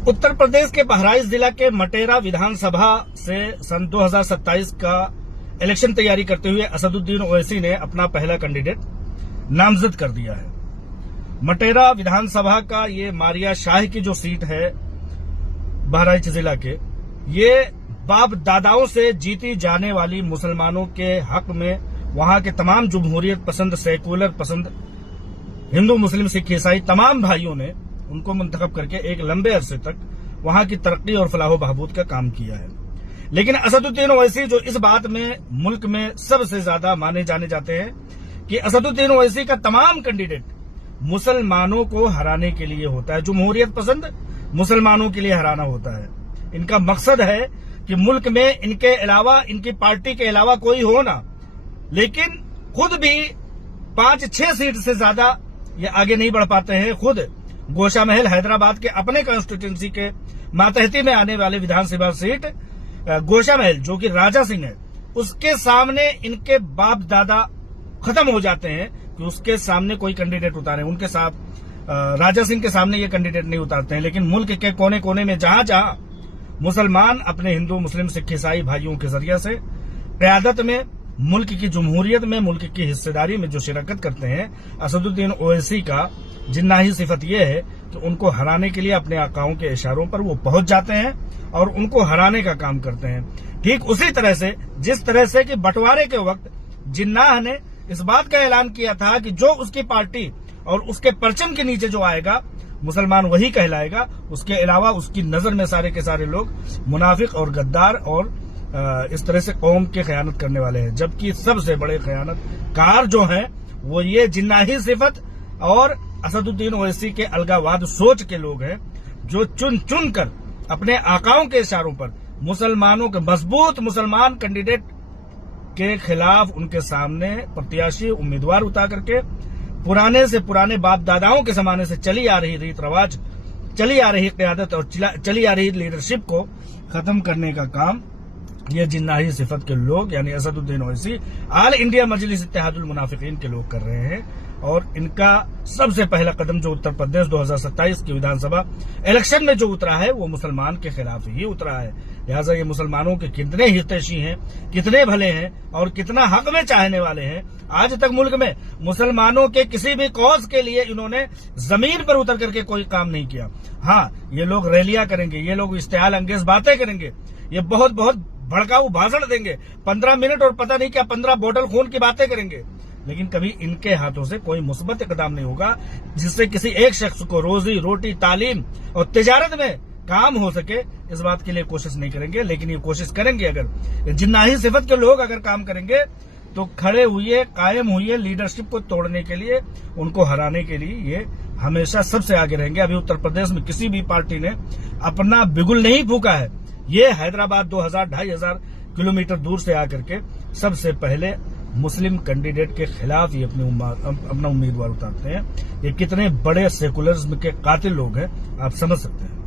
उत्तर प्रदेश के बहराइच जिला के मटेरा विधानसभा से सन 2027 का इलेक्शन तैयारी करते हुए असदुद्दीन ओवैसी ने अपना पहला कैंडिडेट नामजद कर दिया है। मटेरा विधानसभा का ये मारिया शाह की जो सीट है बहराइच जिला के, ये बाप दादाओं से जीती जाने वाली मुसलमानों के हक में वहां के तमाम जमहूरियत पसंद, सेकुलर पसंद, हिंदू मुस्लिम सिख ईसाई तमाम भाइयों ने उनको मुंतखब करके एक लंबे अरसे तक वहां की तरक्की और फलाह बहबूद का काम किया है। लेकिन असदुद्दीन ओवैसी जो इस बात में मुल्क में सबसे ज्यादा माने जाने जाते हैं कि असदुद्दीन ओवैसी का तमाम कैंडिडेट मुसलमानों को हराने के लिए होता है, जमहूरियत पसंद मुसलमानों के लिए हराना होता है। इनका मकसद है कि मुल्क में इनके अलावा, इनकी पार्टी के अलावा कोई हो ना, लेकिन खुद भी 5-6 सीट से ज्यादा ये आगे नहीं बढ़ पाते हैं। खुद गोशा महल हैदराबाद के अपने कॉन्स्टिट्यूंसी के मातहती में आने वाले विधानसभा सीट गोशा महल जो कि राजा सिंह है, उसके सामने इनके बाप दादा खत्म हो जाते हैं कि उसके सामने कोई कैंडिडेट उतारे। उनके साथ राजा सिंह के सामने ये कैंडिडेट नहीं उतारते हैं। लेकिन मुल्क के कोने कोने में जहां जहां मुसलमान अपने हिंदू मुस्लिम सिख ईसाई भाइयों के जरिए से क़यादत में, मुल्क की जमहूरियत में, मुल्क की हिस्सेदारी में जो शिरकत करते हैं, असदुद्दीन ओवैसी का जिन्नाही सिफत यह है कि उनको हराने के लिए अपने आकाओं के इशारों पर वो पहुंच जाते हैं और उनको हराने का काम करते हैं। ठीक उसी तरह से जिस तरह से कि बंटवारे के वक्त जिन्नाह ने इस बात का ऐलान किया था कि जो उसकी पार्टी और उसके परचम के नीचे जो आएगा मुसलमान वही कहलाएगा, उसके अलावा उसकी नजर में सारे के सारे लोग मुनाफिक और गद्दार और इस तरह से कौम के खयानत करने वाले हैं। जबकि सबसे बड़े खयानतकार जो हैं वो ये जिन्नाही सिफत और असदुद्दीन ओवैसी के अलगावाद सोच के लोग हैं, जो चुन चुन कर अपने आकाओं के इशारों पर मुसलमानों के मजबूत मुसलमान कैंडिडेट के खिलाफ उनके सामने प्रत्याशी उम्मीदवार उतार करके पुराने से पुराने बाप दादाओं के जमाने से चली आ रही रीत रिवाज, चली आ रही क़यादत और चली आ रही लीडरशिप को खत्म करने का काम ये जिन्नाही सिफत के लोग यानी असदुद्दीन ओवैसी आल इंडिया मजलिस इत्तेहादुल मुनाफिकीन के लोग कर रहे हैं। और इनका सबसे पहला कदम जो उत्तर प्रदेश 2027 की विधानसभा इलेक्शन में जो उतरा है वो मुसलमान के खिलाफ ही उतरा है। लिहाजा ये मुसलमानों के कितने हितैषी हैं, कितने भले हैं और कितना हक में चाहने वाले हैं। आज तक मुल्क में मुसलमानों के किसी भी कॉज के लिए इन्होंने जमीन पर उतर करके कोई काम नहीं किया। हाँ, ये लोग रैलियां करेंगे, ये लोग इश्तिहाल अंगेज बातें करेंगे, ये बहुत बहुत भड़काऊ भाषण देंगे, 15 मिनट और पता नहीं क्या 15 बोतल खून की बातें करेंगे, लेकिन कभी इनके हाथों से कोई मुस्बत इकदाम नहीं होगा जिससे किसी एक शख्स को रोजी रोटी, तालीम और तिजारत में काम हो सके। इस बात के लिए कोशिश नहीं करेंगे। लेकिन ये कोशिश करेंगे, अगर जिन्नाही सिफत के लोग अगर काम करेंगे तो खड़े हुए, कायम हुए लीडरशिप को तोड़ने के लिए, उनको हराने के लिए ये हमेशा सबसे आगे रहेंगे। अभी उत्तर प्रदेश में किसी भी पार्टी ने अपना बिगुल नहीं फूका है। ये हैदराबाद 2000-2500 किलोमीटर दूर से आकर के सबसे पहले मुस्लिम कैंडिडेट के खिलाफ ही अपना उम्मीदवार उतारते हैं। ये कितने बड़े सेकुलरिज्म के कातिल लोग हैं, आप समझ सकते हैं।